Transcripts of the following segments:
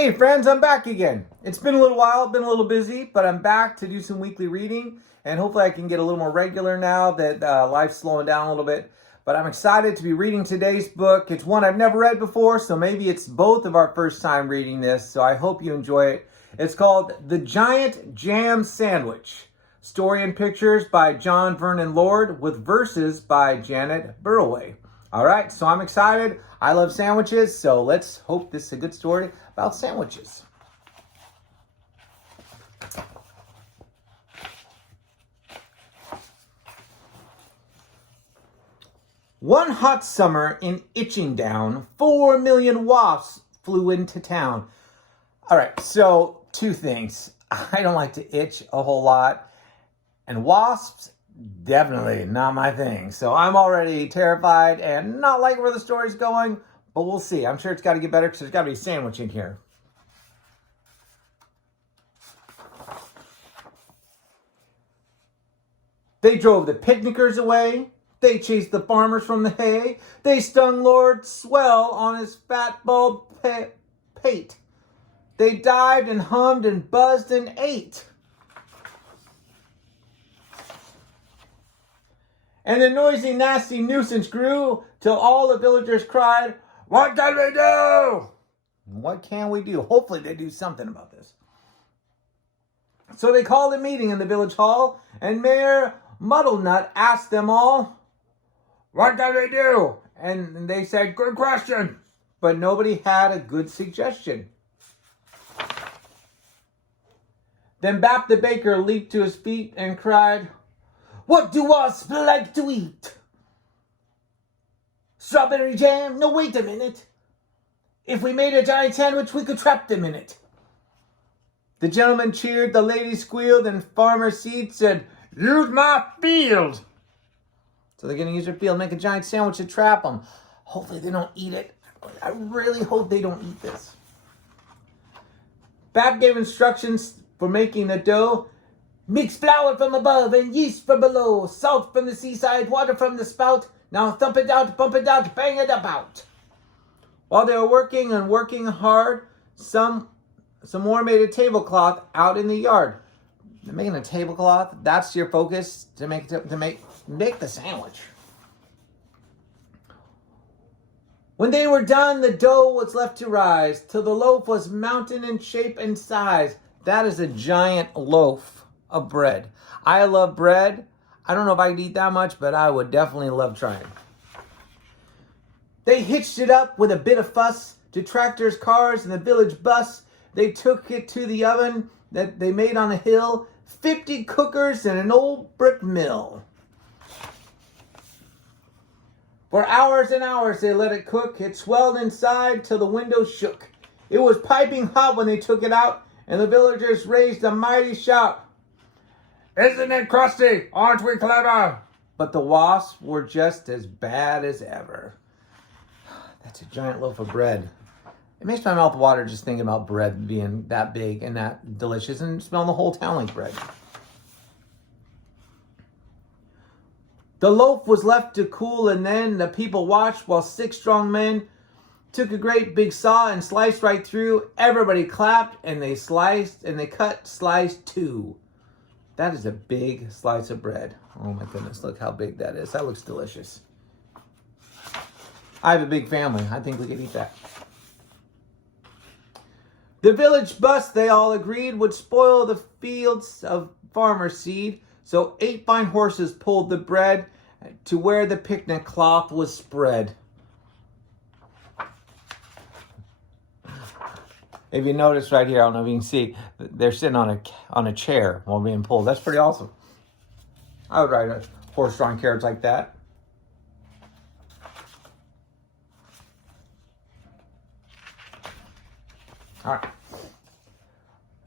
Hey friends, I'm back again. It's been a little while, been a little busy, but I'm back to do some weekly reading, and hopefully I can get a little more regular now that life's slowing down a little bit. But I'm excited to be reading today's book. It's one I've never read before, so maybe it's both of our first time reading this, so I hope you enjoy it. It's called The Giant Jam Sandwich. Story and pictures by Vernon with verses by Janet Burroway. All right, so I'm excited. I love sandwiches, so let's hope this is a good story about sandwiches. One hot summer in Itchingdown, 4 million wasps flew into town. All right, so two things. I don't like to itch a whole lot, and wasps, definitely not my thing. So I'm already terrified and not liking where the story's going, but we'll see. I'm sure it's got to get better because there's got to be a sandwich in here. They drove the picnickers away. They chased the farmers from the hay. They stung Lord Swell on his fat bald pate. They dived and hummed and buzzed and ate. And the noisy, nasty nuisance grew till all the villagers cried, "What can we do?" What can we do? Hopefully they do something about this. So they called a meeting in the village hall, and Mayor Muddlenut asked them all, "What can we do?" And they said, "Good question." But nobody had a good suggestion. Then Bap the baker leaped to his feet and cried, "What do wasps like to eat? Strawberry jam? No, wait a minute. If we made a giant sandwich, we could trap them in it." The gentleman cheered, the lady squealed, and Farmer Seed said, "Use my field." So they're going to use their field, make a giant sandwich to trap them. Hopefully they don't eat it. I really hope they don't eat this. Bap gave instructions for making the dough. "Mix flour from above and yeast from below, salt from the seaside, water from the spout. Now thump it out, bump it out, bang it about." While they were working and working hard, some more made a tablecloth out in the yard. They're making a tablecloth. That's your focus to make the sandwich. When they were done, the dough was left to rise till the loaf was mountain in shape and size. That is a giant loaf of bread. I love bread. I don't know if I could eat that much, but I would definitely love trying. They hitched it up with a bit of fuss to tractors, cars, and the village bus. They took it to the oven that they made on a hill, 50 cookers and an old brick mill. For hours and hours they let it cook. It swelled inside till the windows shook. It was piping hot when they took it out, and the villagers raised a mighty shout. "Isn't it crusty? Aren't we clever?" But the wasps were just as bad as ever. That's a giant loaf of bread. It makes my mouth water just thinking about bread being that big and that delicious and smelling the whole town like bread. The loaf was left to cool, and then the people watched while 6 strong men took a great big saw and sliced right through. Everybody clapped, and they sliced, and they cut slice 2. That is a big slice of bread. Oh my goodness, look how big that is. That looks delicious. I have a big family. I think we could eat that. The village bus, they all agreed, would spoil the fields of farmer seed. So 8 fine horses pulled the bread to where the picnic cloth was spread. If you notice right here, I don't know if you can see, they're sitting on a chair while being pulled. That's pretty awesome. I would ride a horse-drawn carriage like that. All right.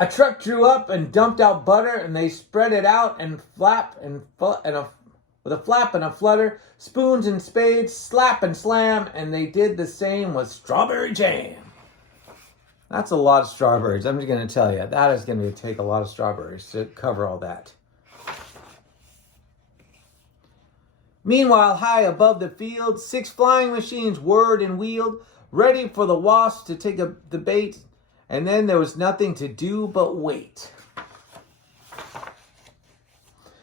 A truck drew up and dumped out butter, and they spread it out and with a flap and a flutter, spoons and spades, slap and slam, and they did the same with strawberry jam. That's a lot of strawberries. I'm just going to tell you, that is going to take a lot of strawberries to cover all that. Meanwhile, high above the field, 6 flying machines whirred and wheeled, ready for the wasps to take the bait And then there was nothing to do but wait.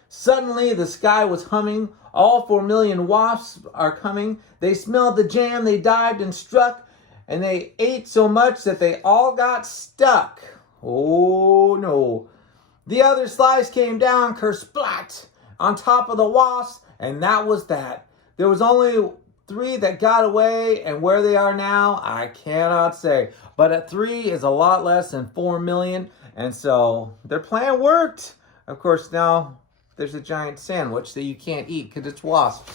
Suddenly, the sky was humming. All 4 million wasps are coming. They smelled the jam. They dived and struck. And they ate so much that they all got stuck. Oh, no. The other slice came down, kersplat, on top of the wasps. And that was that. There was only 3 that got away. And where they are now, I cannot say. But at 3 is a lot less than 4 million. And so their plan worked. Of course, now there's a giant sandwich that you can't eat because it's wasps.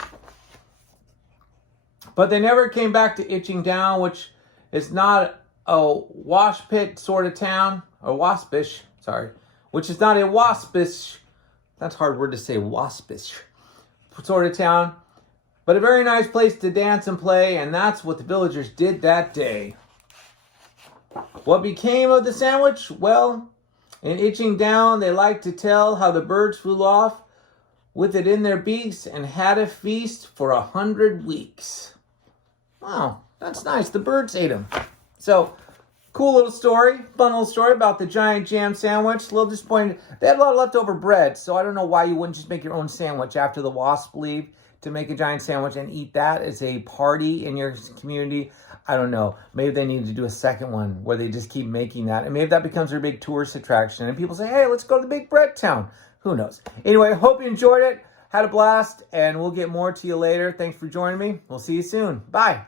But they never came back to Itching Down, which is not a wash pit sort of town, or waspish, sorry, which is not a waspish, that's a hard word to say, waspish sort of town, but a very nice place to dance and play, and that's what the villagers did that day. What became of the sandwich? Well, in Itching Down, they like to tell how the birds flew off with it in their beaks and had a feast for 100 weeks. Wow, that's nice. The birds ate them. So, cool little story, fun little story about the giant jam sandwich. A little disappointed. They had a lot of leftover bread, so I don't know why you wouldn't just make your own sandwich after the wasps leave to make a giant sandwich and eat that as a party in your community. I don't know. Maybe they need to do a second one where they just keep making that. And maybe that becomes their big tourist attraction. And people say, hey, let's go to the big bread town. Who knows? Anyway, hope you enjoyed it. Had a blast. And we'll get more to you later. Thanks for joining me. We'll see you soon. Bye.